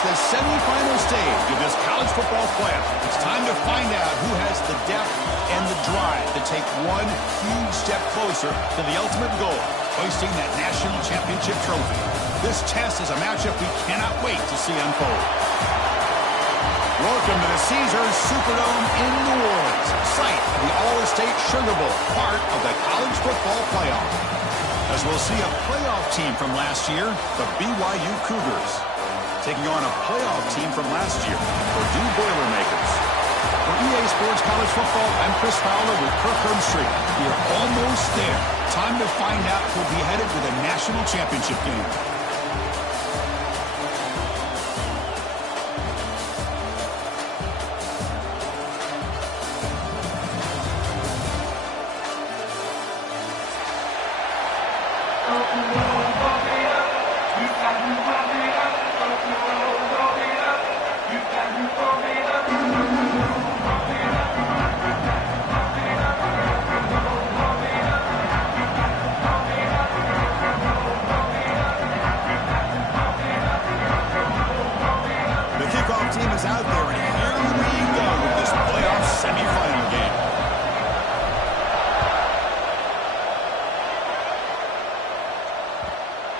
the semifinal stage of this college football playoff. It's time to find out who has the depth and the drive to take one huge step closer to the ultimate goal, hoisting that national championship trophy. This test is a matchup we cannot wait to see unfold. Welcome to the Caesars Superdome in New Orleans, site of the All-Estate Sugar Bowl, part of the college football playoff. As we'll see a playoff team from last year, the BYU Cougars, taking on a playoff team from last year, Purdue Boilermakers. For EA Sports College Football, I'm Chris Fowler with Kirk Herbstreit. We are almost there. Time to find out who'll be headed to the national championship game.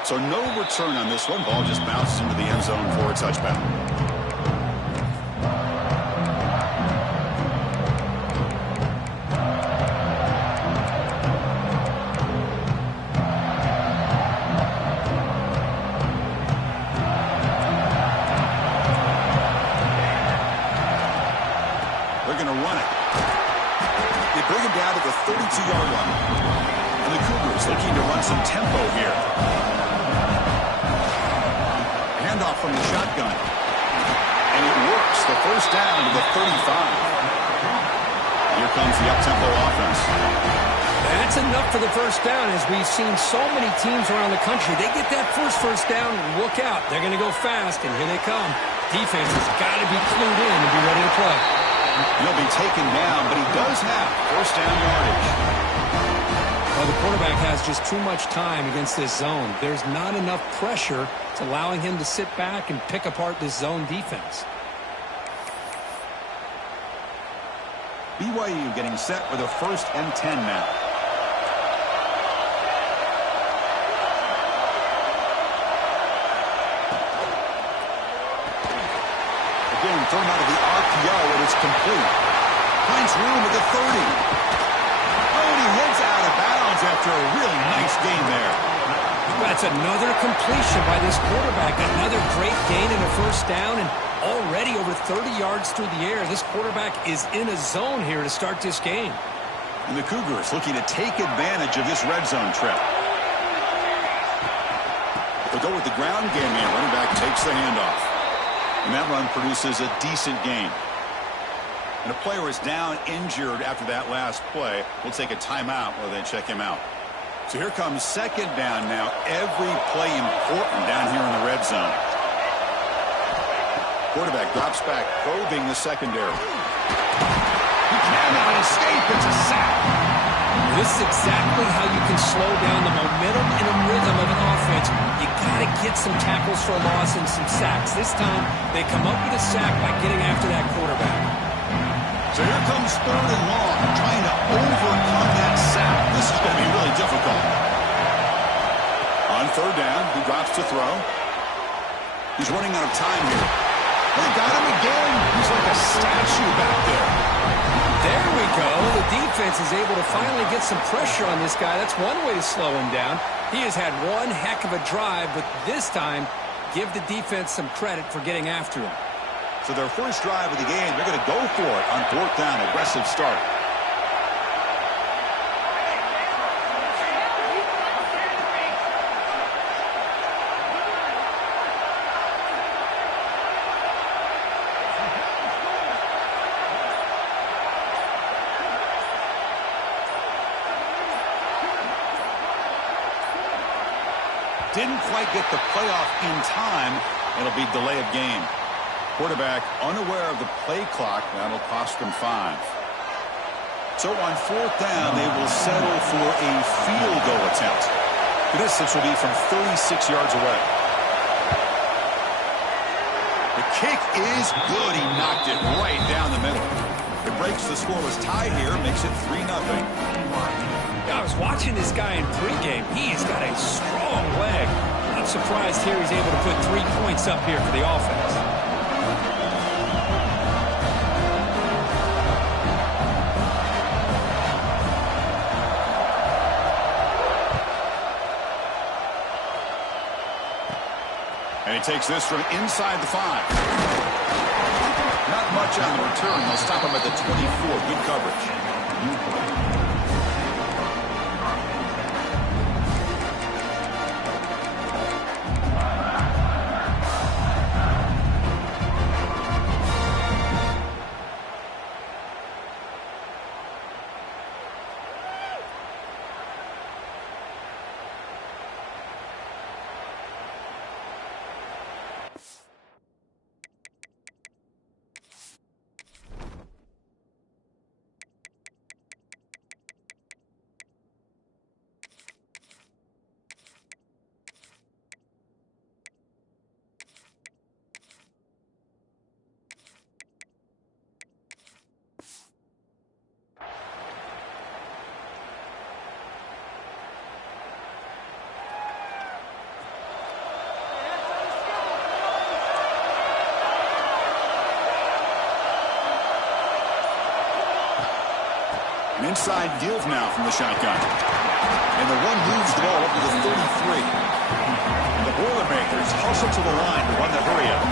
So no return on this one. Ball just bounces into the end zone for a touchback. They're going to run it. They bring him down to the 32-yard line. And the Cougars looking to run some tempo here. Handoff from the shotgun. And it works. The first down to the 35. Here comes the up-tempo offense. That's enough for the first down, as we've seen so many teams around the country. They get that first down, look out. They're going to go fast, and here they come. Defense has got to be clued in and be ready to play. He'll be taken down, but he does have first down yardage. Well, the quarterback has just too much time against this zone. There's not enough pressure. It's allowing him to sit back and pick apart this zone defense. BYU getting set with a 1st and 10 now. Again, thrown out of the RPO, and it's complete. Finds room at the 30. Oh, and he heads out of bounds after a really nice gain there. That's another completion by this quarterback. Another great gain and a first down, and already over 30 yards through the air. This quarterback is in a zone here to start this game. And the Cougars looking to take advantage of this red zone trip. They'll go with the ground game here. Running back takes the handoff. And that run produces a decent gain. And a player is down injured after that last play. We'll take a timeout while they check him out. So here comes 2nd down now. Every play important down here in the red zone. Quarterback drops back, probing the secondary. He cannot escape. It's a sack. This is exactly how you can slow down the momentum and the rhythm of an offense. You got to get some tackles for a loss and some sacks. This time, they come up with a sack by getting after that quarterback. So here comes 3rd and long, trying to overcome that sack. This is going to be really difficult. On 3rd down, he drops to throw. He's running out of time here. They got him again. He's like a statue back there. There we go. The defense is able to finally get some pressure on this guy. That's one way to slow him down. He has had one heck of a drive, but this time, give the defense some credit for getting after him. So their first drive of the game, they're going to go for it on 4th down. Aggressive start. Didn't quite get the playoff in time. It'll be delay of game. Quarterback unaware of the play clock. That'll cost them 5. So on 4th down, they will settle for a field goal attempt. The distance will be from 36 yards away. kick is good. He knocked it right down the middle. It breaks the scoreless tie here, makes it 3-0. I was watching this guy in pregame. He's got a strong leg. I'm surprised here he's able to put 3 points up here for the offense. And he takes this from inside the 5. Not much on the return. They'll stop him at the 24. Good coverage. An inside give now from the shotgun. And the one moves the ball up to the 33. And the Boilermakers hustle to the line to run the hurry-up.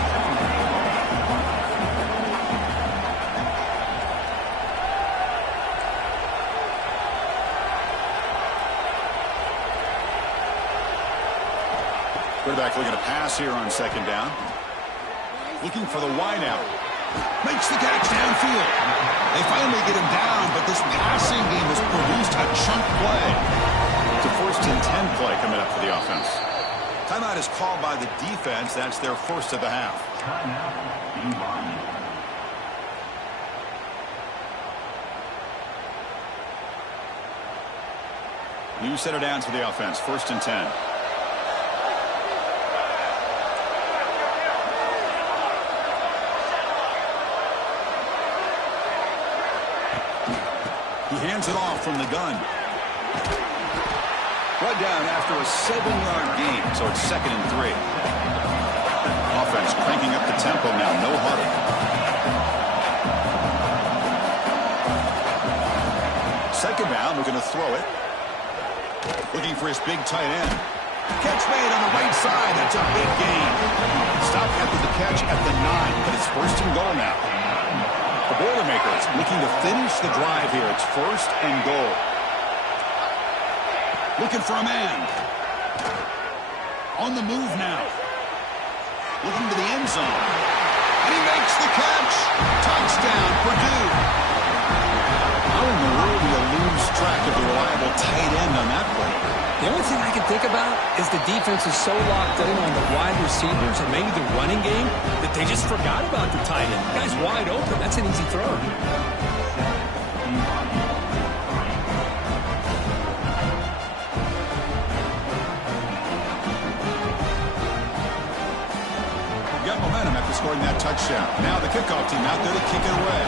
Quarterback looking to pass here on second down. Looking for the wide out. Makes the catch downfield. They finally get him down, but this passing game has produced a chunk play. It's a 1st and 10 play coming up for the offense. Timeout is called by the defense. That's their first of the half. New center down to the offense. 1st and 10. He hands it off from the gun. Right down after a 7-yard gain, so it's 2nd and 3. Offense cranking up the tempo now, no huddle. Second down, looking to throw it. Looking for his big tight end. Catch made on the right side, that's a big gain. Stopped after the catch at the 9, but it's 1st and goal now. The Boilermakers looking to finish the drive here. It's 1st and goal. Looking for a man. On the move now. Looking to the end zone. And he makes the catch. Touchdown, Purdue. How in the world do you lose track of the reliable tight end on that play? The only thing I can think about is the defense is so locked in on the wide receivers and maybe the running game that they just forgot about the tight end. The guy's wide open. That's an easy throw. Got momentum after scoring that touchdown. Now the kickoff team out there to kick it away.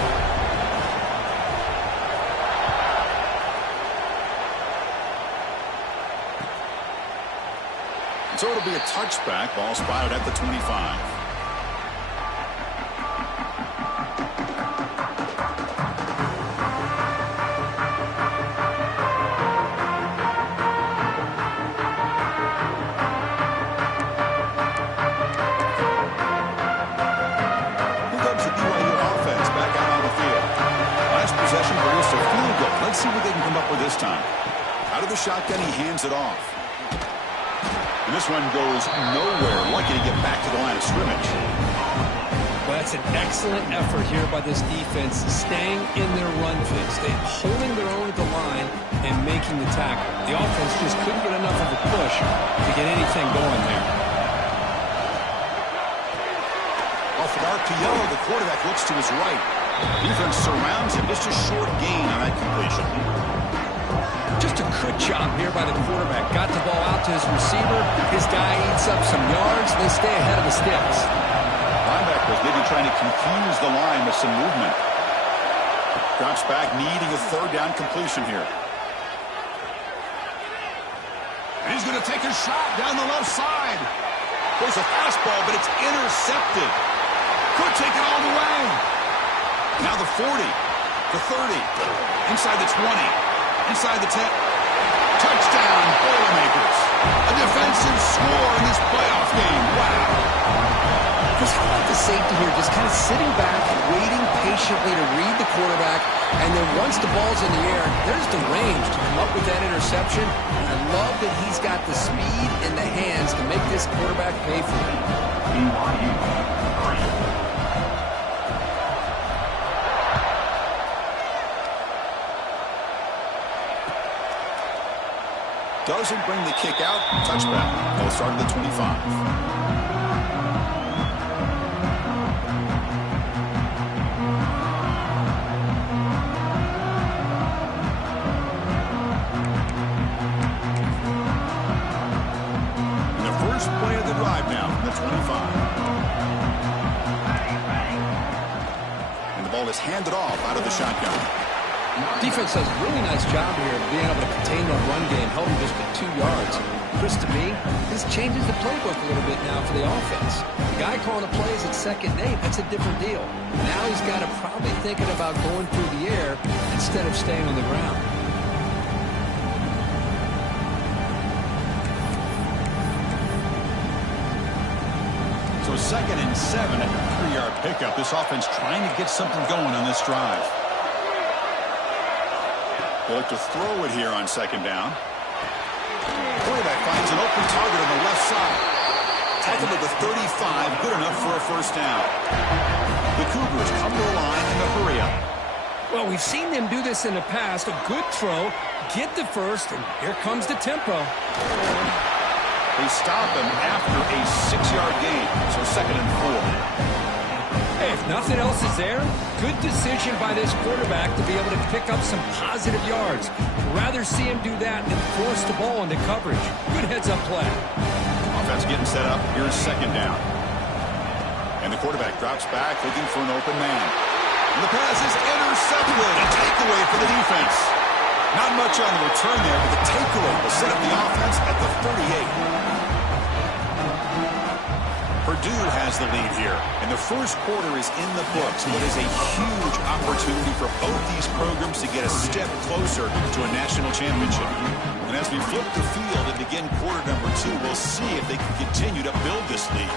So it'll be a touchback. Ball spotted at the 25. Let's see what they can come up with this time. Out of the shotgun, he hands it off. And this one goes nowhere. Lucky to get back to the line of scrimmage. Well, that's an excellent effort here by this defense, staying in their run fix. They're holding their own at the line and making the tackle. The offense just couldn't get enough of a push to get anything going there. Off an RPO, the quarterback looks to his right. Defense surrounds him. Just a short gain on that completion. Just a good job here by the quarterback. Got the ball out to his receiver. His guy eats up some yards. They stay ahead of the sticks. Linebacker Was maybe trying to confuse the line with some movement. Drops back, needing a third down completion here. And he's going to take a shot down the left side. There's a fastball, but it's intercepted. Could take it all the way. Now the 40, the 30, inside the 20, inside the 10. Touchdown, Boilermakers. A defensive score in this playoff game. Wow. Because how about the safety here, just kind of sitting back, waiting patiently to read the quarterback, and then once the ball's in the air, there's the range to come up with that interception. And I love that he's got the speed and the hands to make this quarterback pay for it. Doesn't bring the kick out. Touchback. They'll start at the 25. Play of the drive now from the 25. And the ball is handed off out of the shotgun. Defense does a really nice job here of being able to contain that run game, held him just with 2 yards. Chris, to me, this changes the playbook a little bit now for the offense. The guy calling the plays at 2nd and 8, that's a different deal. Now he's got to probably thinking about going through the air instead of staying on the ground. So 2nd and 7 at the 3-yard pickup. This offense trying to get something going on this drive. They look to throw it here on 2nd down. Quarterback finds an open target on the left side. Tackled at the 35, good enough for a first down. The Cougars come to the line in the hurry up. Well, we've seen them do this in the past. A good throw, get the first, and here comes the tempo. They stop him after a 6-yard gain, so 2nd and 4. Hey, if nothing else is there, good decision by this quarterback to be able to pick up some positive yards. Rather see him do that than force the ball into coverage. Good heads-up play. Offense getting set up. Here's 2nd down. And the quarterback drops back, looking for an open man. And the pass is intercepted. A takeaway for the defense. Not much on the return there, but the takeaway will set up the offense at the 38. Purdue has the lead here, and the first quarter is in the books. What is a huge opportunity for both these programs to get a step closer to a national championship. And as we flip the field and begin quarter number 2, we'll see if they can continue to build this lead.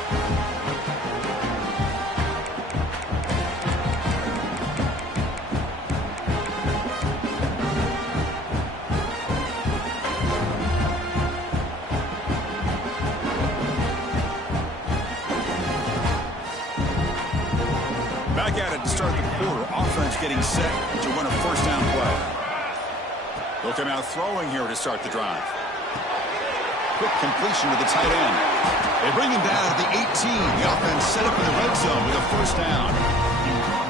Back at it to start the quarter. Offense getting set to run a first down play. They'll come out throwing here to start the drive. Quick completion to the tight end. They bring him down at the 18. The offense set up in the red zone with a first down.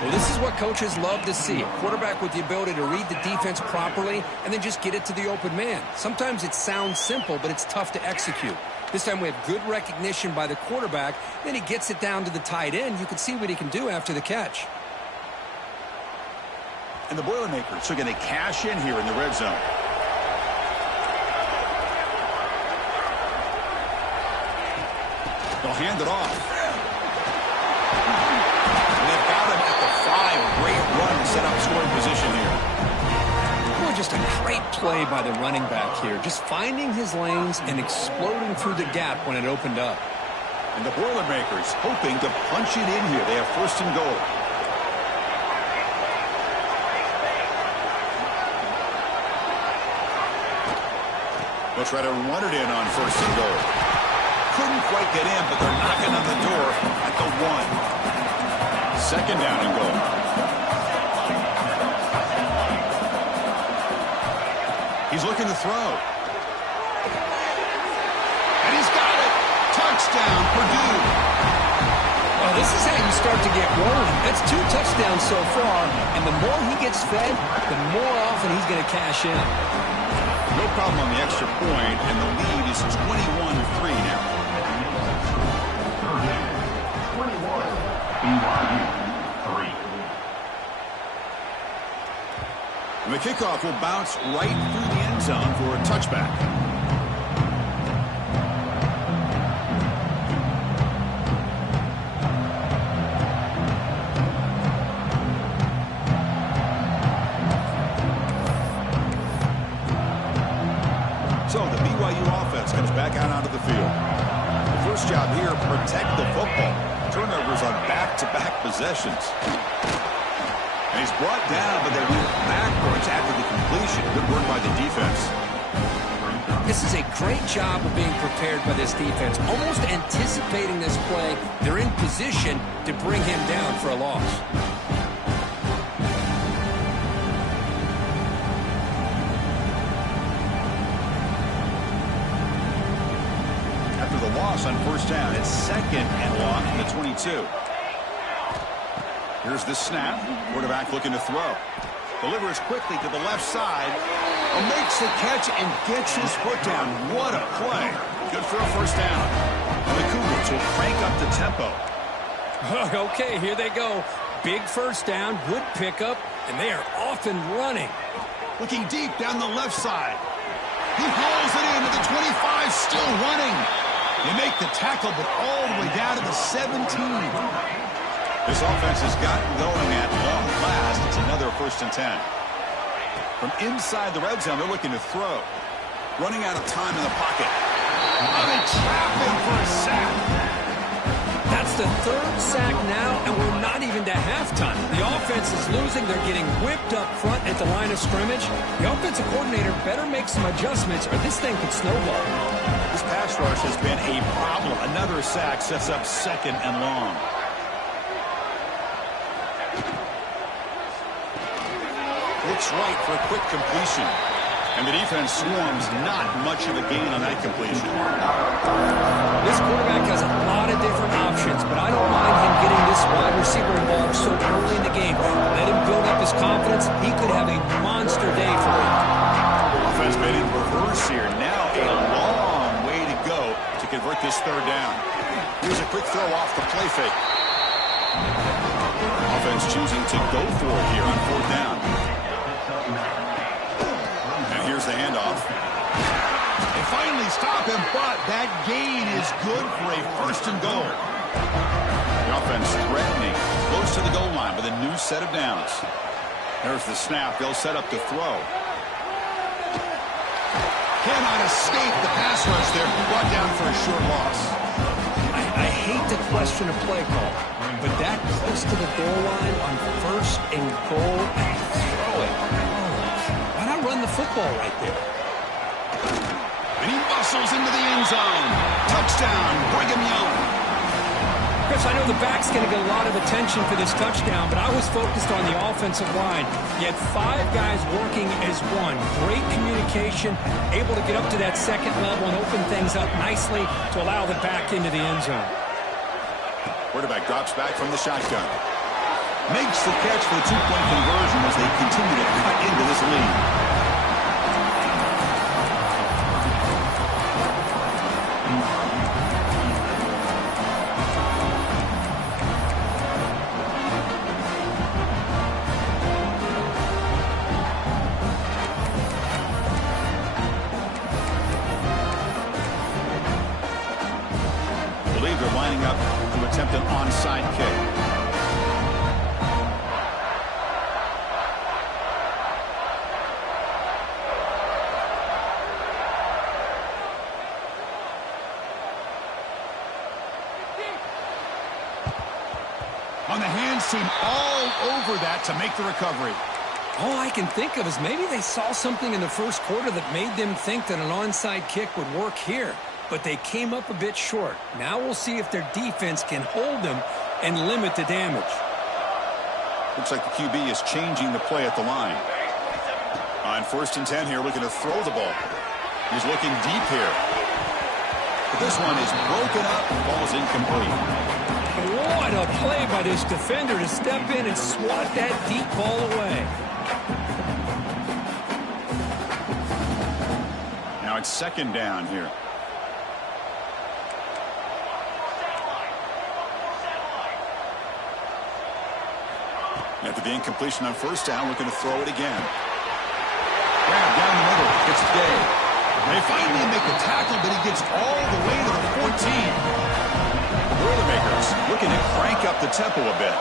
Well, this is what coaches love to see. A quarterback with the ability to read the defense properly and then just get it to the open man. Sometimes it sounds simple, but it's tough to execute. This time we have good recognition by the quarterback. Then he gets it down to the tight end. You can see what he can do after the catch. And the Boilermakers are going to cash in here in the red zone. They'll hand it off. And they've got him at the 5. Great run to set up scoring position here. Just a great play by the running back here. Just finding his lanes and exploding through the gap when it opened up. And the Boilermakers hoping to punch it in here. They have 1st and goal. They'll try to run it in on 1st and goal. Couldn't quite get in, but they're knocking on the door at the 1. 2nd down and goal. He's looking to throw. And he's got it. Touchdown, Purdue. Well, this is how you start to get rolling. That's 2 touchdowns so far, and the more he gets fed, the more often he's going to cash in. No problem on the extra point, and the lead is 21-3 now. BYU 3. And the kickoff will bounce right through the end zone for a touchback. So the BYU offense comes back out onto the field. The first job here, protect the football. Turnovers on back-to-back possessions. And he's brought down, but they went backwards after the completion. Good work by the defense. This is a great job of being prepared by this defense. Almost anticipating this play, they're in position to bring him down for a loss. After the loss on first down, it's 2nd and long from the 22. Here's the snap. Quarterback looking to throw. Delivers quickly to the left side. Makes the catch and gets his foot down. What a play. Good for a first down. And the Cougars will crank up the tempo. Okay, here they go. Big first down, good pickup, and they are off and running. Looking deep down the left side. He hauls it into the 25, still running. They make the tackle, but all the way down to the 17. This offense has gotten going at long last. It's another 1st and 10. From inside the red zone, they're looking to throw. Running out of time in the pocket. Oh, they trap him for a sack. That's the 3rd sack now, and we're not even to halftime. The offense is losing. They're getting whipped up front at the line of scrimmage. The offensive coordinator better make some adjustments, or this thing could snowball. This pass rush has been a problem. Another sack sets up 2nd and long. Looks right for a quick completion. And the defense swarms, not much of a gain on that completion. This quarterback has a lot of different options, but I don't mind him getting this wide receiver involved so early in the game. Let him build up his confidence. He could have a monster day for him. Offense been in reverse here. Now a long way to go to convert this 3rd down. Here's a quick throw off the play fake. Offense choosing to go for it here on 4th down. Here's the handoff. They finally stop him, but that gain is good for a 1st and goal. The offense threatening, close to the goal line with a new set of downs. There's the snap. They'll set up to throw. Cannot escape the pass rush there. Brought down for a short loss. I hate to question a play call, but that close to the goal line on 1st and goal and throw it. Run the football right there. And he muscles into the end zone. Touchdown, Brigham Young. Chris, I know the back's going to get a lot of attention for this touchdown, but I was focused on the offensive line. You had 5 guys working as one. Great communication, able to get up to that 2nd level and open things up nicely to allow the back into the end zone. Quarterback drops back from the shotgun. Makes the catch for the 2-point conversion as they continue to cut into this lead. I believe they're lining up to attempt an onside kick. On the hands team all over that to make the recovery. All I can think of is maybe they saw something in the first quarter that made them think that an onside kick would work here. But they came up a bit short. Now we'll see if their defense can hold them and limit the damage. Looks like the QB is changing the play at the line. On 1st and 10 here, looking to throw the ball. He's looking deep here. But this one is broken up and ball's incomplete. What a play by this defender to step in and swat that deep ball away. Now it's 2nd down here. After the incompletion on first down, looking to throw it again. Grab down the middle. Gets Day. They finally make the tackle, but he gets all the way to the 14. The Boilermakers looking to crank up the tempo a bit.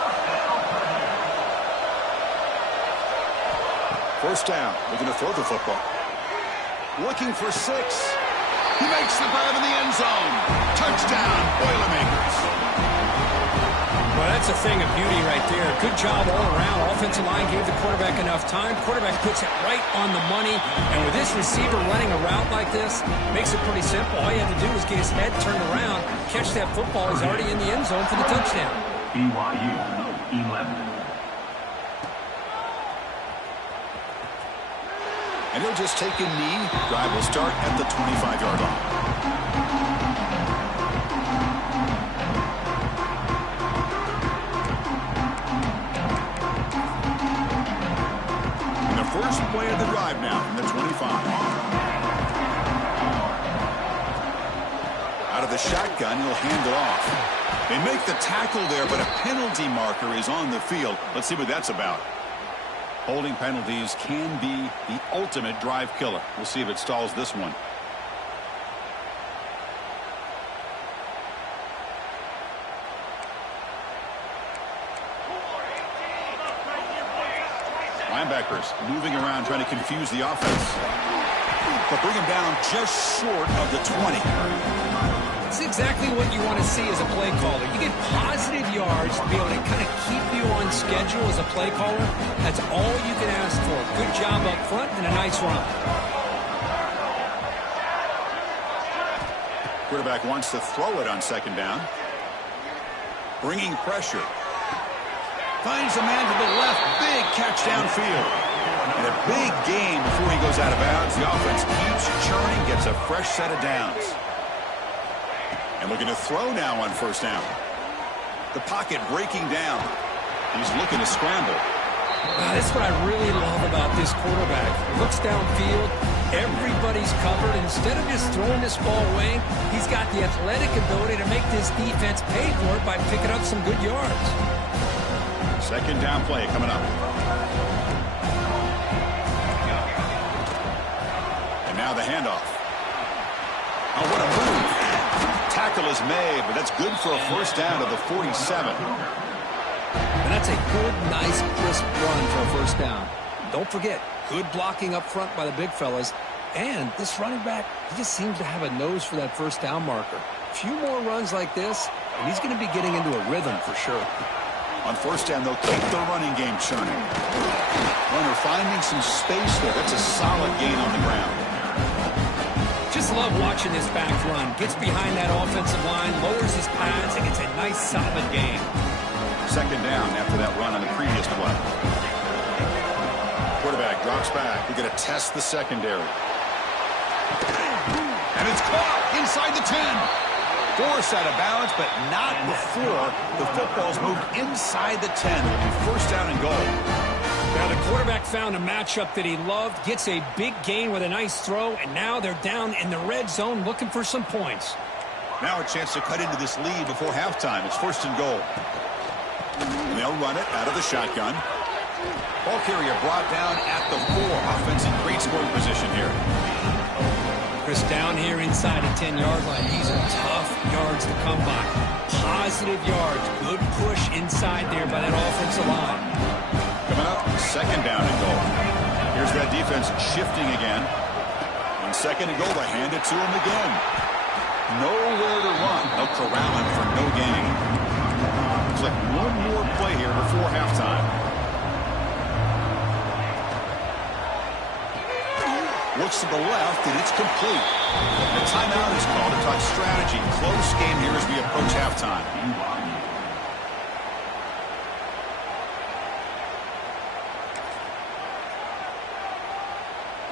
First down, looking to throw the football. Looking for 6. He makes the grab in the end zone. Touchdown, Boilermakers. Well, that's a thing of beauty right there. Good job all around. Offensive line gave the quarterback enough time. Quarterback puts it right on the money. And with this receiver running a route like this, makes it pretty simple. All you have to do is get his head turned around, catch that football. He's already in the end zone for the touchdown. BYU 11. And he'll just take a knee. Drive will start at the 25-yard line. First play of the drive now from the 25. Out of the shotgun, he'll hand it off. They make the tackle there, but a penalty marker is on the field. Let's see what that's about. Holding penalties can be the ultimate drive killer. We'll see if it stalls this one. Linebackers moving around trying to confuse the offense. But bring him down just short of the 20. It's exactly what you want to see as a play caller. You get positive yards to be able to kind of keep you on schedule as a play caller. That's all you can ask for. Good job up front and a nice run. Quarterback wants to throw it on second down. Bringing pressure. Finds a man to the left. Big catch downfield. And a big gain before he goes out of bounds. The offense keeps churning, gets a fresh set of downs. And looking to throw now on first down. The pocket breaking down. He's looking to scramble. That's what I really love about this quarterback. Looks downfield. Everybody's covered. Instead of just throwing this ball away, he's got the athletic ability to make this defense pay for it by picking up some good yards. Second down play coming up. And now the handoff. Oh, what a move. Tackle is made, but that's good for a first down to the 47. And that's a good, nice, crisp run for a first down. Don't forget, good blocking up front by the big fellas. And this running back, he just seems to have a nose for that first down marker. A few more runs like this, and he's going to be getting into a rhythm for sure. On first down, they'll keep the running game churning. Runner finding some space there. That's a solid gain on the ground. Just love watching this back run. Gets behind that offensive line, lowers his pads, and gets a nice, solid gain. Second down after that run on the previous play. Quarterback drops back. We're going to test the secondary. And it's caught inside the 10. Force out of bounds, but not before the football's moved inside the 10. It'll be first down and goal. Now the quarterback found a matchup that he loved, gets a big gain with a nice throw, and now they're down in the red zone looking for some points. Now a chance to cut into this lead before halftime. It's first and goal. And they'll run it out of the shotgun. Ball carrier brought down at the 4. Offense in great scoring position here. Chris, down here inside the 10-yard line. These are tough yards to come by. Positive yards. Good push inside there by that offensive line. Coming up, second down and goal. Here's that defense shifting again. On second and goal, they hand it to him again. Nowhere to run. They'll corral him for no gain. Looks like one more play here before halftime. Looks to the left, and it's complete. The timeout is called to talk strategy. Close game here as we approach halftime.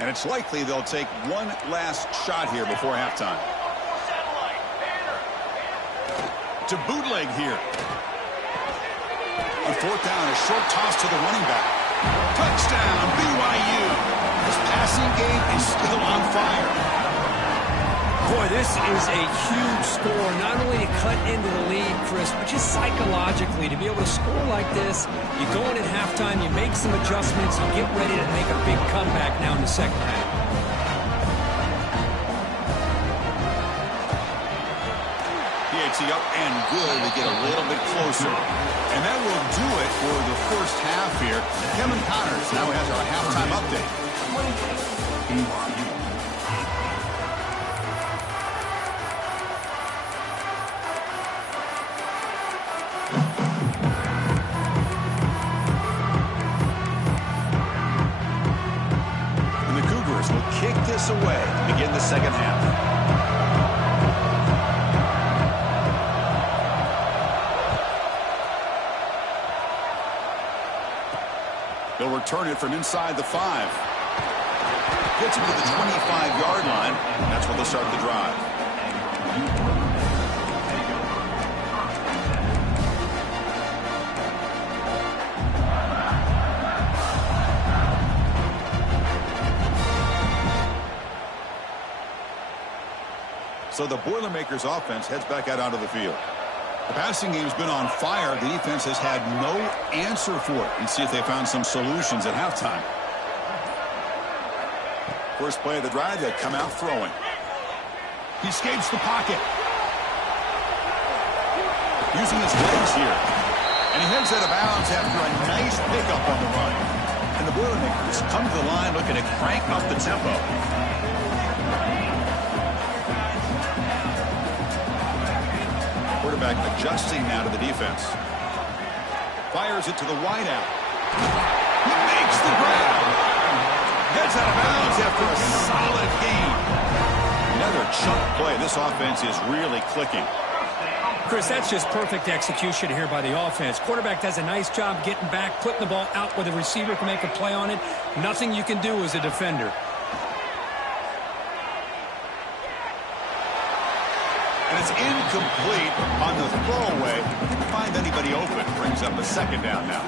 And it's likely they'll take one last shot here before halftime. To bootleg here. On fourth down, a short toss to the running back. Touchdown, BYU. This passing game is still on fire. Boy, this is a huge score, not only to cut into the lead, Chris, but just psychologically to be able to score like this. You go in at halftime, you make some adjustments, you get ready to make a big comeback now in the second half. Up and good to get a little bit closer. And that will do it for the first half here. Kevin Connors now has our halftime update. And the Cougars will kick this away to begin the second half. They'll return it from inside the 5. Gets it to the 25-yard line. That's where they'll start the drive. So the Boilermakers offense heads back out onto the field. The passing game's been on fire. The defense has had no answer for it. And see if they found some solutions at halftime. First play of the drive, they come out throwing. He escapes the pocket. Using his legs here. And he heads out of bounds after a nice pickup on the run. And the Boilermakers come to the line looking to crank up the tempo. Quarterback adjusting now to the defense. Fires it to the wideout. He makes the grab. Heads out of bounds after a solid gain. Another chunk play. This offense is really clicking. Chris, that's just perfect execution here by the offense. Quarterback does a nice job getting back, putting the ball out where the receiver can make a play on it. Nothing you can do as a defender. And it's incomplete on the throwaway. Didn't find anybody open. Brings up a second down now.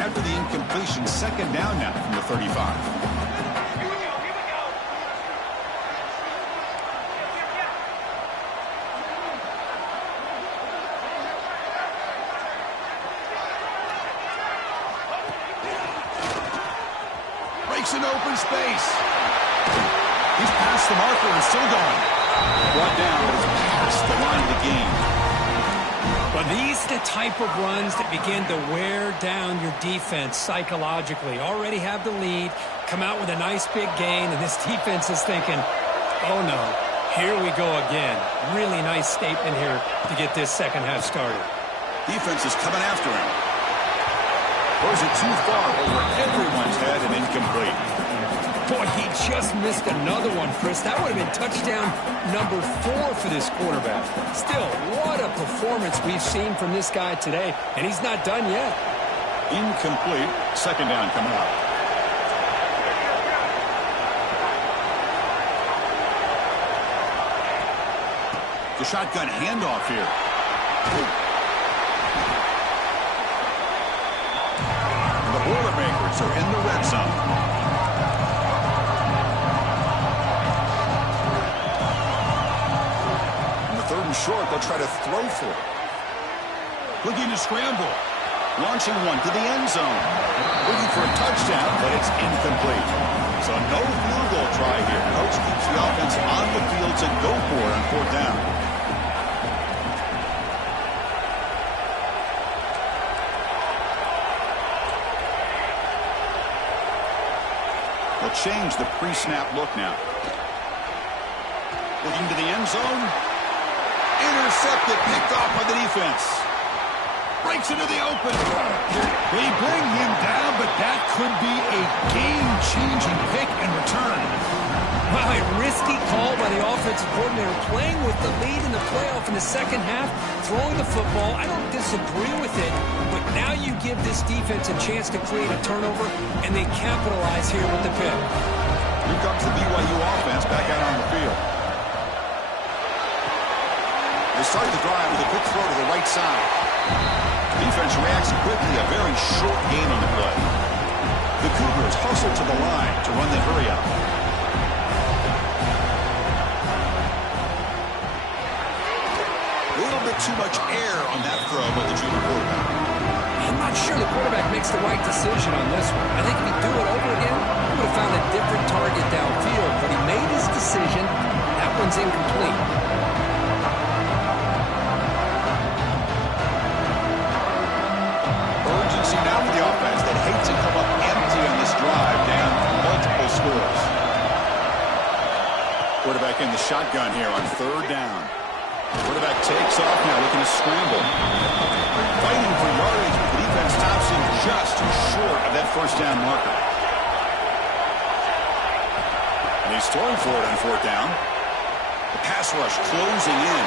After the incompletion, second down now from the 35. Breaks an open space. He's past the marker and still going. Brought down, but he's past the line of the game. But these are the type of runs that begin to wear down your defense psychologically. Already have the lead, come out with a nice big gain, and this defense is thinking, oh no, here we go again. Really nice statement here to get this second half started. Defense is coming after him. Throws it too far over everyone's head and incomplete. Boy, he just missed another one, Chris. That would have been touchdown number 4 for this quarterback. Still, what a performance we've seen from this guy today, and he's not done yet. Incomplete. Second down coming up. The shotgun handoff here. The Boilermakers are in the red zone. Short, they'll try to throw for it. Looking to scramble. Launching one to the end zone. Looking for a touchdown, but it's incomplete. So no field goal try here. Coach keeps the offense on the field to go for it on fourth down. They'll change the pre-snap look now. Looking to the end zone. Intercepted, picked off by the defense. Breaks into the open. They bring him down, but that could be a game-changing pick and return. Wow, a risky call by the offensive coordinator, playing with the lead in the playoff in the second half, throwing the football. I don't disagree with it, but now you give this defense a chance to create a turnover, and they capitalize here with the pick. Here comes the BYU offense back out on the field. They start the drive with a quick throw to the right side. Defense reacts quickly, a very short gain on the play. The Cougars hustle to the line to run the hurry up. too much air on that throw by the junior quarterback. I'm not sure the quarterback makes the right decision on this one. I think if he'd do it over again, he would have found a different target downfield. But he made his decision. That one's incomplete. Urgency now for the offense that hates to come up empty on this drive, down multiple scores. Quarterback in the shotgun here on third down. Quarterback takes off now, looking to scramble. Fighting for yardage, but the defense stops him just short of that first down marker. And he's throwing for it on fourth down. The pass rush closing in.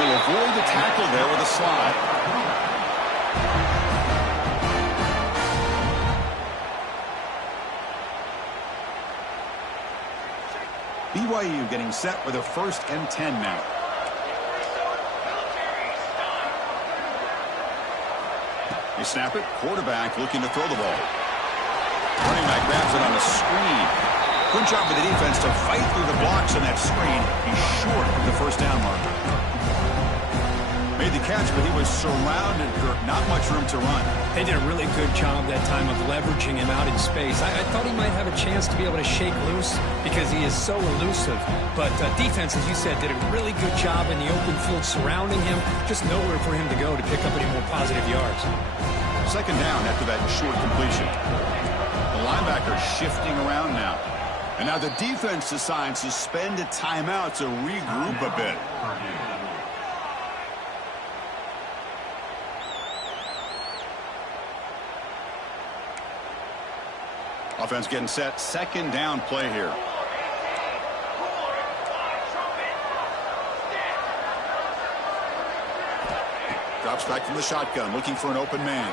He'll avoid the tackle there with a slide. BYU getting set with a 1st and 10 now. They snap it. Quarterback looking to throw the ball. Running back grabs it on the screen. Good job of the defense to fight through the blocks on that screen. He's short of the first down marker. Made the catch, but he was surrounded. Not much room to run. They did a really good job that time of leveraging him out in space. I thought he might have a chance to be able to shake loose because he is so elusive. But defense, as you said, did a really good job in the open field surrounding him. Just nowhere for him to go to pick up any more positive yards. Second down after that short completion. The linebacker shifting around now. And now the defense decides to spend a timeout to regroup a bit. Offense getting set. Second down play here. Drops back from the shotgun, looking for an open man.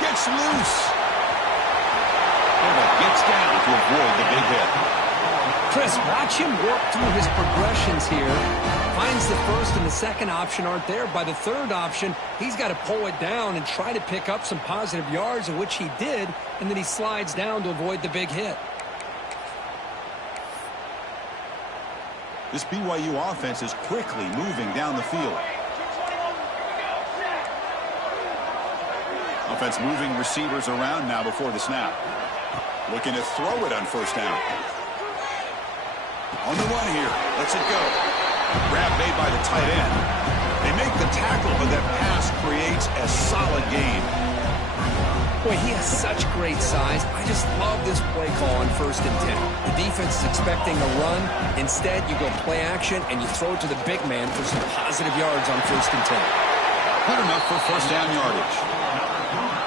Gets loose. Gets down to avoid the big hit. Chris, watch him work through his progressions here. Finds the first and the second option aren't there. By the third option, he's got to pull it down and try to pick up some positive yards, of which he did, and then he slides down to avoid the big hit. This BYU offense is quickly moving down the field. Offense moving receivers around now before the snap. Looking to throw it on first down. On the run here. Lets it go. Grab made by the tight end. They make the tackle, but that pass creates a solid gain. Boy, he has such great size. I just love this play call on 1st and 10. The defense is expecting a run. Instead, you go play action, and you throw it to the big man for some positive yards on 1st and 10. Good enough for first down yardage.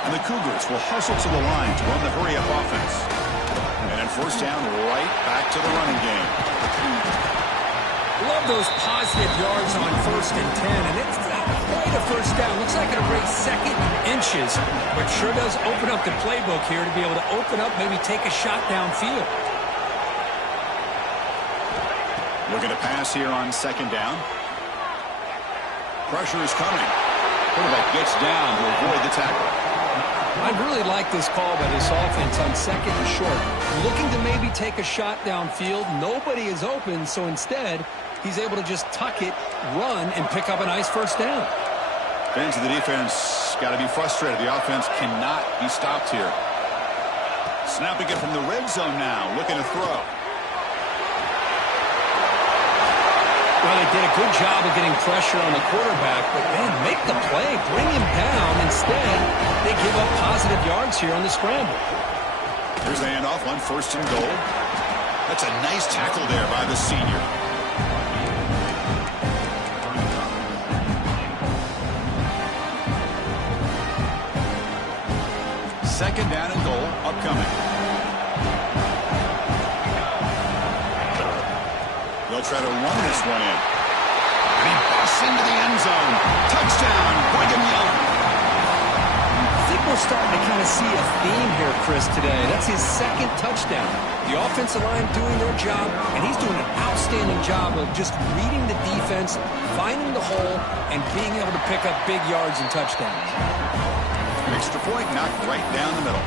And the Cougars will hustle to the line to run the hurry-up offense. And then first down, right back to the running game. Love those positive yards on 1st and 10, and it's not quite a first down. Looks like it'll raise second inches, but sure does open up the playbook here to be able to open up, maybe take a shot downfield. Looking to pass here on second down. Pressure is coming. Quarterback gets down to avoid the tackle. I really like this call by this offense on second and short. Looking to maybe take a shot downfield. Nobody is open, so instead, he's able to just tuck it, run, and pick up a nice first down. Fans of the defense got to be frustrated. The offense cannot be stopped here. Snapping it from the red zone now, looking to throw. Well, they did a good job of getting pressure on the quarterback, but, man, make the play, bring him down. Instead, they give up positive yards here on the scramble. Here's the handoff on 1st and goal. That's a nice tackle there by the senior. Second down and goal upcoming. They'll try to run this one in. And he busts into the end zone. Touchdown, Brigham Young. I think we're starting to kind of see a theme here, Chris, today. That's his second touchdown. The offensive line doing their job, and he's doing an outstanding job of just reading the defense, finding the hole, and being able to pick up big yards and touchdowns. Extra point knocked right down the middle.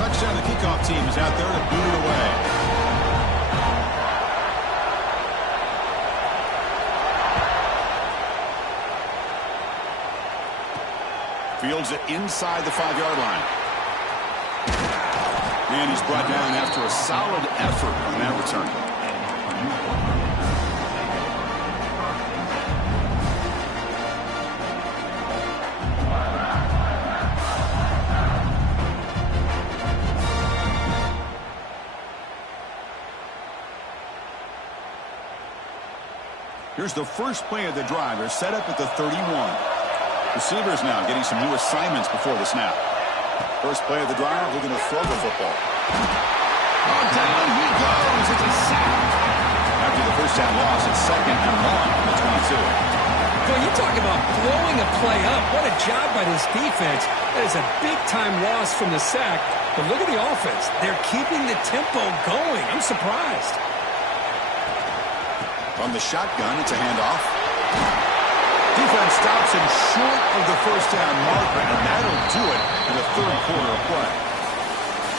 touchdown. The kickoff team is out there to boot it away. Fields it inside the 5-yard line. And he's brought down after a solid effort on that return. Here's the first play of the drive. They're set up at the 31. Receivers now getting some new assignments before the snap. First play of the drive, looking to throw the football. Oh, down he goes. It's a sack. After the first down loss, it's 2nd and 1 on the 22. Well, you talk about blowing a play up. What a job by this defense. That is a big-time loss from the sack. But look at the offense. They're keeping the tempo going. I'm surprised. From the shotgun, it's a handoff. Defense stops him short of the first down marker, and that'll do it in the third quarter of play.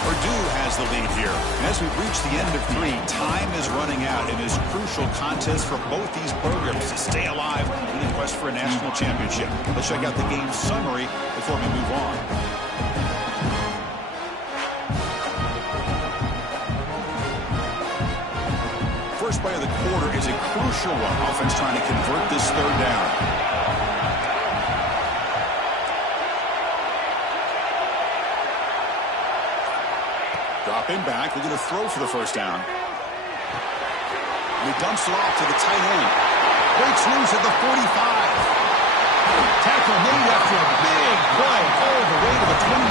Purdue has the lead here. And as we reach the end of 3, time is running out. It is a crucial contest for both these programs to stay alive in the quest for a national championship. Let's check out the game summary before we move on. First play of the quarter is a crucial one. Offense trying to convert this third down. Dropping back, looking to throw for the first down. And he dumps it off to the tight end. Breaks loose at the 45. Tackle made after a big play all the way to the 27.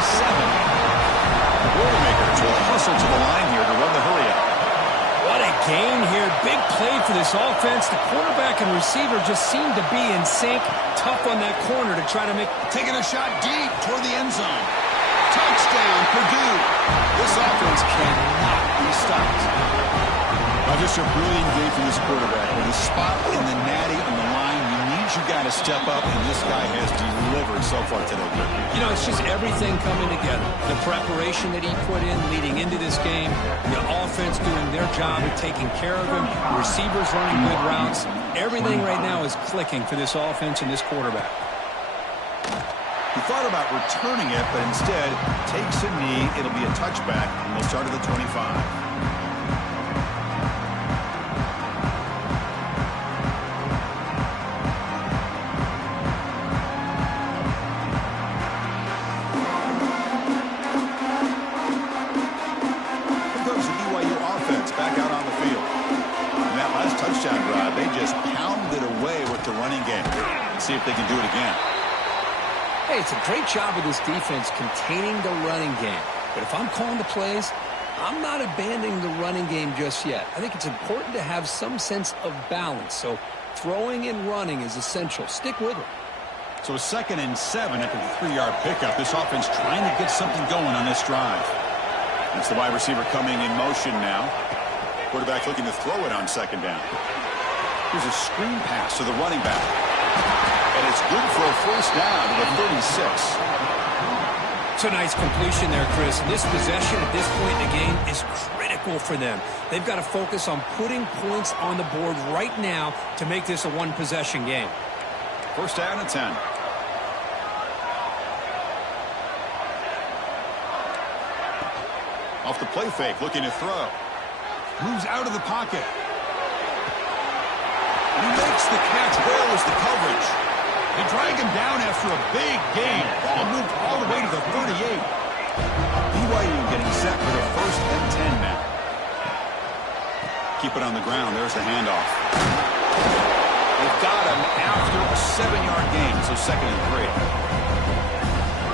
The Boilermakers will hustle to the line here to run the hurry-up. What a gain here. Big play for this offense. The quarterback and receiver just seem to be in sync. Tough on that corner to try to make... Taking a shot deep toward the end zone. Touchdown, Purdue. This offense cannot be stopped. Just a brilliant game from this quarterback. With a spot in the natty on the line, you need your guy to step up, and this guy has delivered so far today. You know, it's just everything coming together. The preparation that he put in leading into this game, the offense doing their job of taking care of him, receivers running good routes. Everything right now is clicking for this offense and this quarterback. He thought about returning it, but instead takes a knee. It'll be a touchback, and they'll start at the 25. See if they can do it again. Hey, it's a great job of this defense containing the running game. But if I'm calling the plays, I'm not abandoning the running game just yet. I think it's important to have some sense of balance. So throwing and running is essential. Stick with it. So 2nd and 7 after the 3-yard pickup. This offense trying to get something going on this drive. That's the wide receiver coming in motion now. Quarterback looking to throw it on 2nd down. Here's a screen pass to the running back. And it's good for a first down to the 36. It's a nice completion there, Chris. This possession at this point in the game is critical for them. They've got to focus on putting points on the board right now to make this a one-possession game. First down and 10. Off the play fake, looking to throw. Moves out of the pocket. He makes the catch. Where was the coverage? They drag him down after a big gain. Ball moved all the way to the 38. BYU getting set for the 1st and 10 now. Keep it on the ground. There's the handoff. They've got him after a 7-yard gain, so 2nd and 3.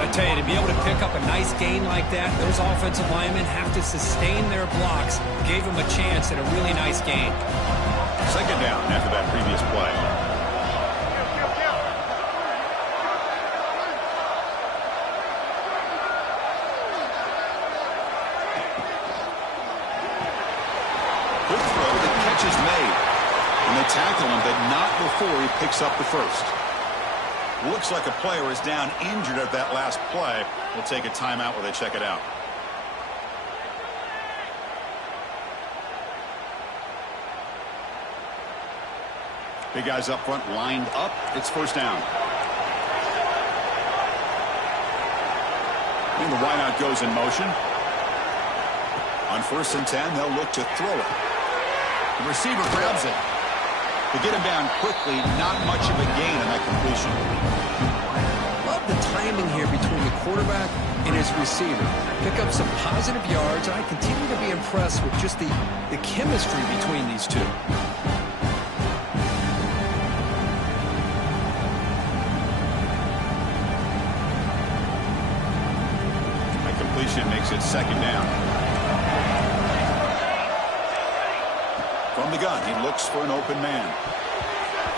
I tell you, to be able to pick up a nice gain like that, those offensive linemen have to sustain their blocks. Gave him a chance at a really nice gain. 2nd down after that previous play. Good throw. The catch is made. And they tackle him, but not before he picks up the first. Looks like a player is down injured at that last play. We'll take a timeout while they check it out. Big guys up front lined up. It's first down. And the wideout goes in motion. On 1st and 10, they'll look to throw it. The receiver grabs it. To get him down quickly, not much of a gain on that completion. Love the timing here between the quarterback and his receiver. Pick up some positive yards, and I continue to be impressed with just the chemistry between these two. That completion makes it second down. From the gun, he looks for an open man.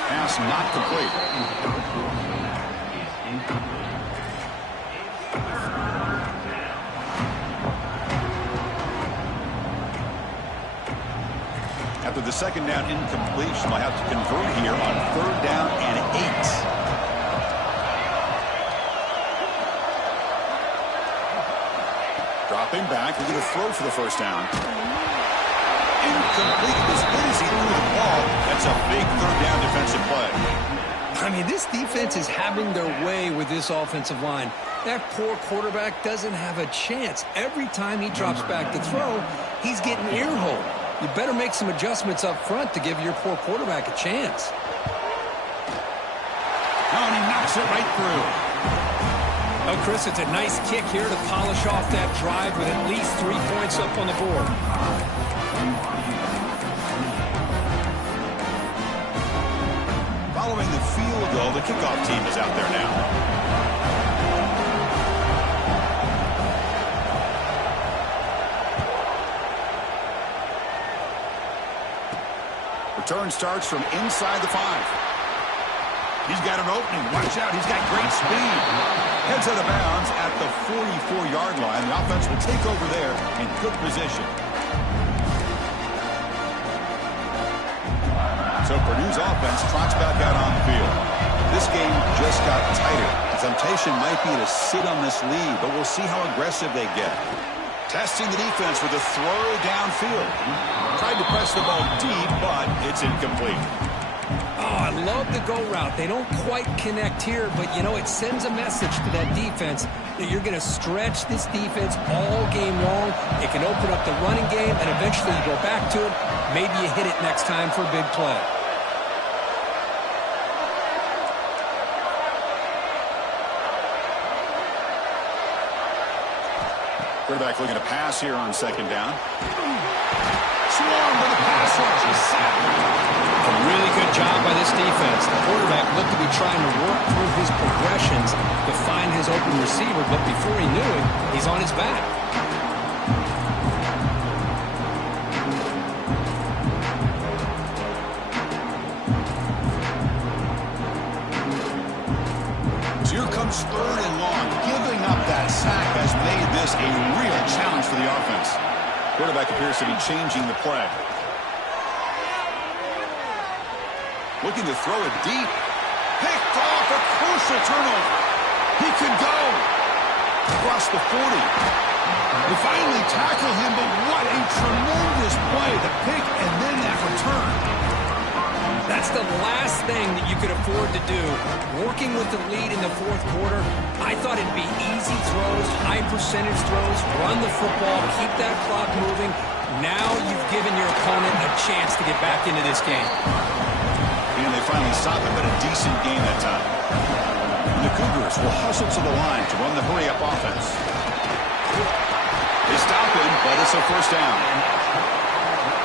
Pass not complete. After the second down incompletion, they'll have to convert here on 3rd down and 8. Dropping back, we're going to throw for the first down. Incomplete as good as he threw the ball. That's a big 3rd down defensive play. I mean, this defense is having their way with this offensive line. That poor quarterback doesn't have a chance. Every time he drops back to throw, he's getting ear-holed. You better make some adjustments up front to give your poor quarterback a chance. Oh, and he knocks it right through. Oh, Chris, it's a nice kick here to polish off that drive with at least 3 points up on the board. Following the field goal, the kickoff team is out there now. Return starts from inside the 5. He's got an opening. Watch out. He's got great speed. Heads out of bounds at the 44-yard line. The offense will take over there in good position. So Purdue's offense trots back out on the field. This game just got tighter. The temptation might be to sit on this lead, but we'll see how aggressive they get. Testing the defense with a throw downfield. Tried to press the ball deep, but it's incomplete. Oh, I love the go route. They don't quite connect here, but, you know, it sends a message to that defense that you're going to stretch this defense all game long. It can open up the running game, and eventually you go back to it. Maybe you hit it next time for a big play. Quarterback looking to pass here on 2nd down. Swarm with a pass rush. He's sacked. A really good job by this defense. The quarterback looked to be trying to work through his progressions to find his open receiver, but before he knew it, he's on his back. So here comes 3rd and long. Giving up that sack has made this a real challenge for the offense. Quarterback appears to be changing the play. Looking to throw it deep. Picked off, a crucial turnover. He can go. Across the 40. They finally tackle him, but what a tremendous play. The pick and then that return. That's the last thing that you could afford to do. Working with the lead in the 4th quarter, I thought it'd be easy throws, high percentage throws, run the football, keep that clock moving. Now you've given your opponent a chance to get back into this game. And they finally stop him, but a decent game that time. And the Cougars will hustle to the line to run the hurry-up offense. They stop him, but it's a first down.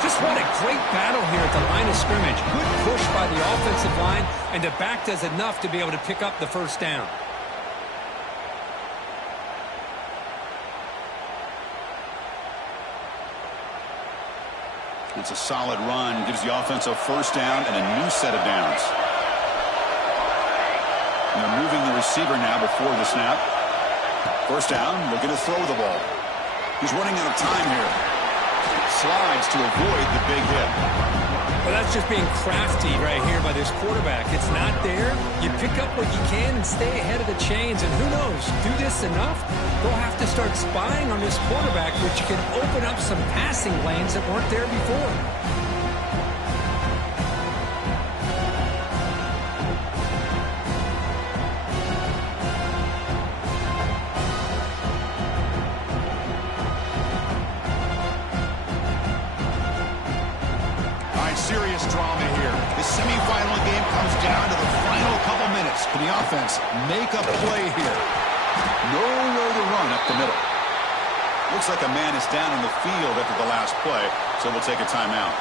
Just what a great battle here at the line of scrimmage. Good push by the offensive line, and the back does enough to be able to pick up the first down. It's a solid run. Gives the offense a first down and a new set of downs. And they're moving the receiver now before the snap. First down, looking to throw the ball. He's running out of time here. Slides to avoid the big hit. Well, that's just being crafty right here by this quarterback. It's not there. You pick up what you can and stay ahead of the chains. And who knows, do this enough, they'll have to start spying on this quarterback, which can open up some passing lanes that weren't there before. comes down to the final couple minutes. Can the offense make a play here? Nowhere to run up the middle. Looks like a man is down in the field after the last play, so we'll take a timeout.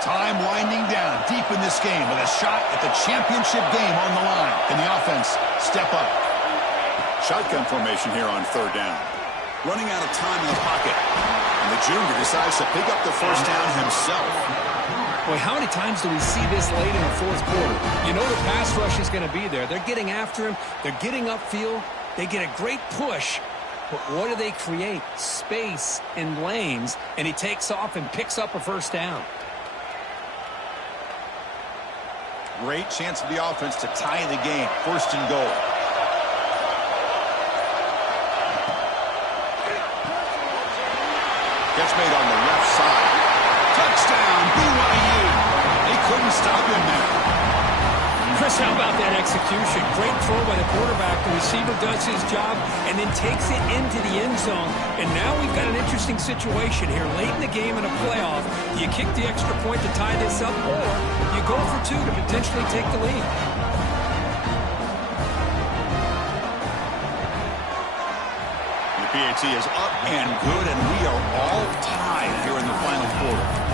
Time winding down deep in this game with a shot at the championship game on the line. Can the offense step up? Shotgun formation here on third down. Running out of time in the pocket. And the junior decides to pick up the first down himself. Boy, how many times do we see this late in the fourth quarter? You know the pass rush is going to be there. They're getting after him. They're getting upfield. They get a great push. But what do they create? Space in lanes. And he takes off and picks up a first down. Great chance for the offense to tie the game. First and goal. Gets made on the left side. Touchdown, BYU. They couldn't stop him there. Chris, how about that execution? Great throw by the quarterback. The receiver does his job and then takes it into the end zone. And now we've got an interesting situation here. Late in the game in a playoff, do you kick the extra point to tie this up, or you go for two to potentially take the lead? The PAT is up and good, and we are all tied here in the final quarter.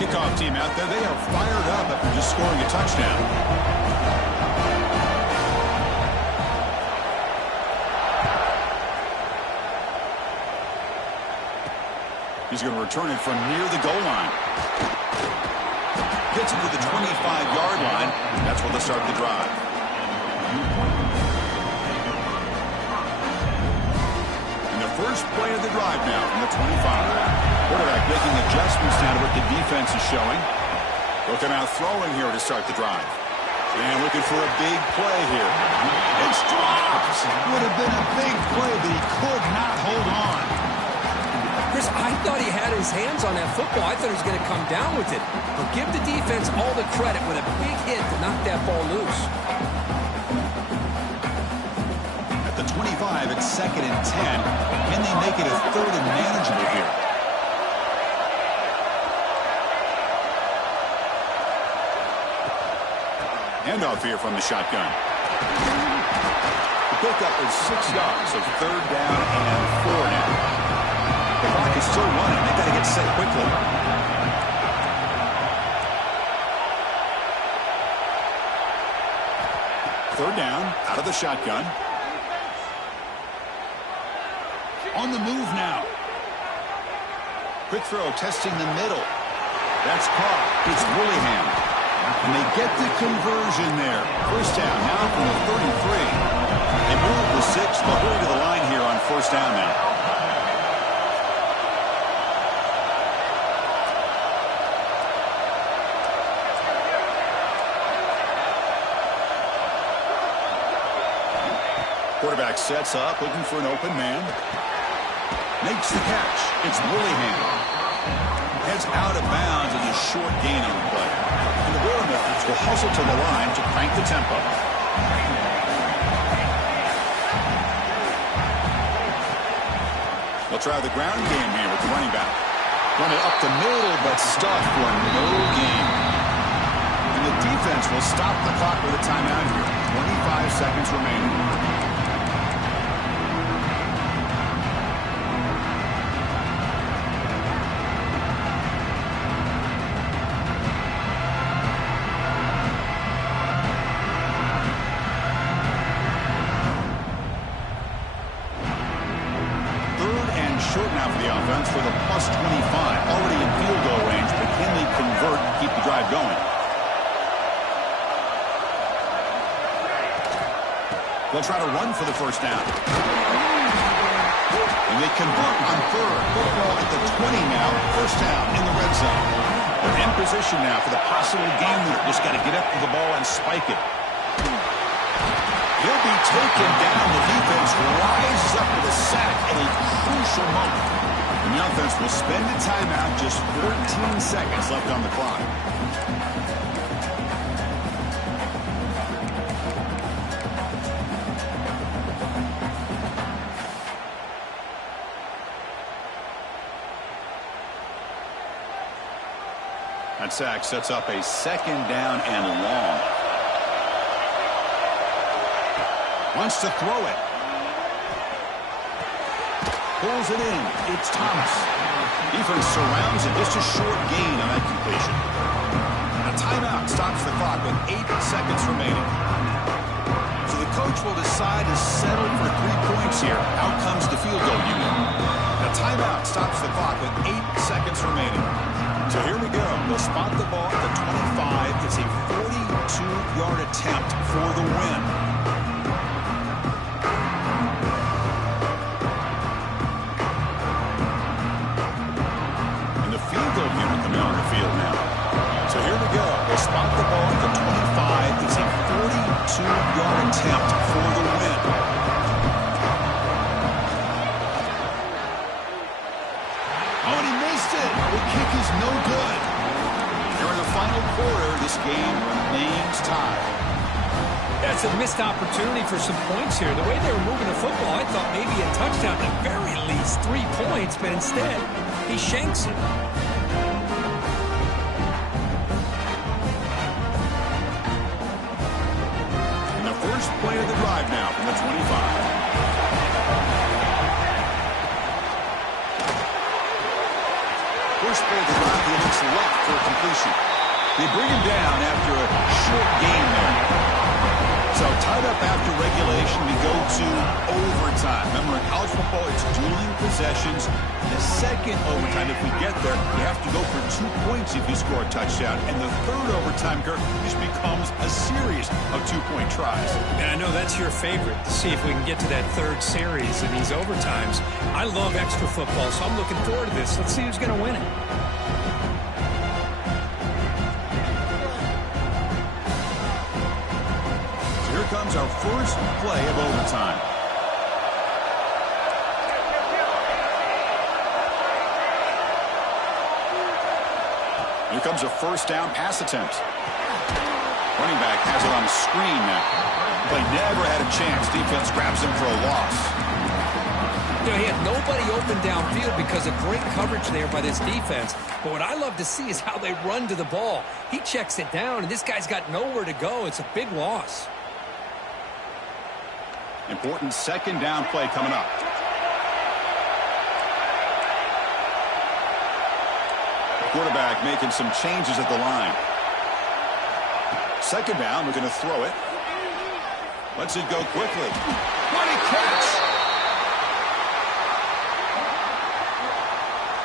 Kickoff team out there. They are fired up after just scoring a touchdown. He's going to return it from near the goal line. Gets it to the 25-yard line. That's where they'll start the drive. And the first play of the drive now from the 25. Quarterback making adjustments now to what the defense is showing. Looking out throwing here to start the drive. And looking for a big play here. It's dropped. Would have been a big play, but he could not hold on. Chris, I thought he had his hands on that football. I thought he was going to come down with it. But give the defense all the credit with a big hit to knock that ball loose. At the 25, it's 2nd and 10. Can they make it a 3rd and manageable here? Handoff here from the shotgun. The pickup is 6 yards, so 3rd down and 4 now. The clock is still running. They've got to get set quickly. Third down, out of the shotgun. On the move now. Quick throw, testing the middle. That's caught. It's Willingham. And they get the conversion there. First down now from the 33. They move the 6. They'll hurry to the line here on first down now. Quarterback sets up, looking for an open man. Makes the catch. It's Willingham. Heads out of bounds as a short gain on the play. And the Boilermakers will hustle to the line to crank the tempo. They'll try the ground game here with the running back. Run it up the middle, but stuck for no gain. And the defense will stop the clock with a timeout here. 25 seconds remaining. Short now for the offense for the plus 25. Already in field goal range, but can they convert and keep the drive going? They'll try to run for the first down. And they convert on third. Football at the 20 now. First down in the red zone. They're in position now for the possible game winner. Just got to get up to the ball and spike it. He'll be taken down. The defense rises up with a sack at a crucial moment. And the offense will spend a timeout. Just 14 seconds left on the clock. That sack sets up a second down and long. Wants to throw it. Pulls it in. It's Thomas. Defense surrounds it. Just a short gain on that completion. A timeout stops the clock with 8 seconds remaining. So the coach will decide to settle for 3 points here. Out comes the field goal unit. A timeout stops the clock with 8 seconds remaining. So here we go. They'll spot the ball at the 25. It's a 42-yard attempt for the win. And the field goal unit coming on the field now. So here we go. They'll spot the ball at the 25. It's a 42-yard attempt for the win. Oh, and he missed it. The kick is no good. During the final quarter, this game remains tied. That's a missed opportunity for some points here. The way they were moving the football, I thought maybe a touchdown, at the very least 3 points, but instead, he shanks it. And the first play of the drive now from the 25. First play of the drive, he looks left for a completion. They bring him down after a short game there. So tied up after regulation, we go to overtime. Remember, in college football, it's dueling possessions. In the second overtime, if we get there, you have to go for 2 points if you score a touchdown. And the third overtime, Kirk, just becomes a series of 2-point tries. And I know that's your favorite, to see if we can get to that third series in these overtimes. I love extra football, so I'm looking forward to this. Let's see who's going to win it. Here comes our first play of overtime. Here comes a first down pass attempt. Running back has it on the screen now. Play never had a chance. Defense grabs him for a loss. You know, he had nobody open downfield because of great coverage there by this defense. But what I love to see is how they run to the ball. He checks it down, and this guy's got nowhere to go. It's a big loss. Important second down play coming up. Quarterback making some changes at the line. Second down, we're going to throw it. Lets it go quickly. What a catch!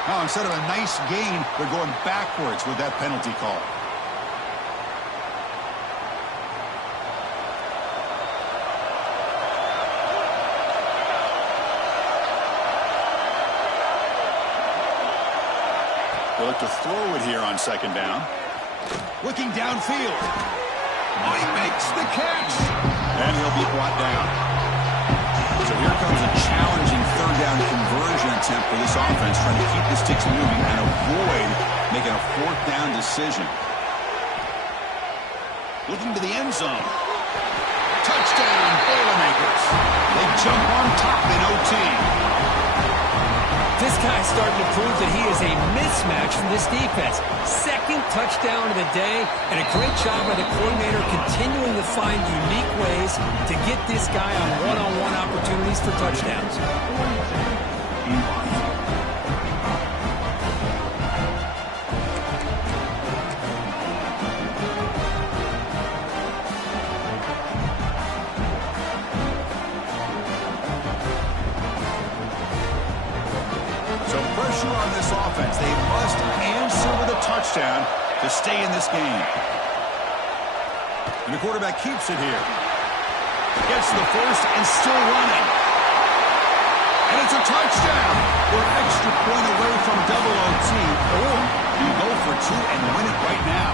Now, instead of a nice gain, they're going backwards with that penalty call. They look to throw it here on second down. Looking downfield. Oh, he makes the catch. And he'll be brought down. So here comes a challenging third down conversion attempt for this offense, trying to keep the sticks moving and avoid making a fourth down decision. Looking to the end zone. Touchdown, Boilermakers. They jump on top in OT. This guy's starting to prove that he is a mismatch from this defense. Second touchdown of the day, and a great job by the coordinator continuing to find unique ways to get this guy on one-on-one opportunities for touchdowns. On this offense, they must answer with a touchdown to stay in this game. And the quarterback keeps it here. Gets the first and still running. And it's a touchdown. We're an extra point away from double OT, or you go for two and win it right now.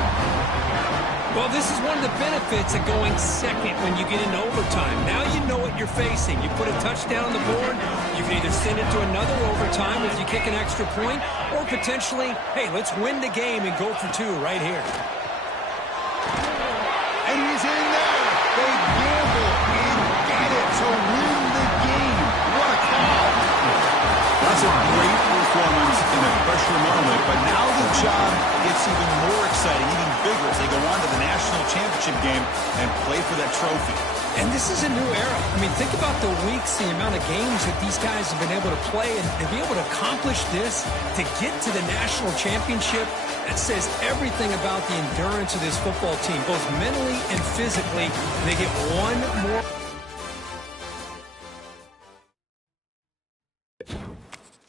Well, this is one of the benefits of going second when you get into overtime. Now you know what you're facing. You put a touchdown on the board, you can either send it to another overtime if you kick an extra point, or potentially, hey, let's win the game and go for two right here. And he's in there. They gamble and get it to win the game. What a call. That's a great performance in a pressure moment, but now the job gets even more exciting, even bigger as they go on to the national championship game and play for that trophy. And this is a new era. I mean, think about the weeks, the amount of games that these guys have been able to play, and to be able to accomplish this, to get to the national championship, that says everything about the endurance of this football team, both mentally and physically. They get one more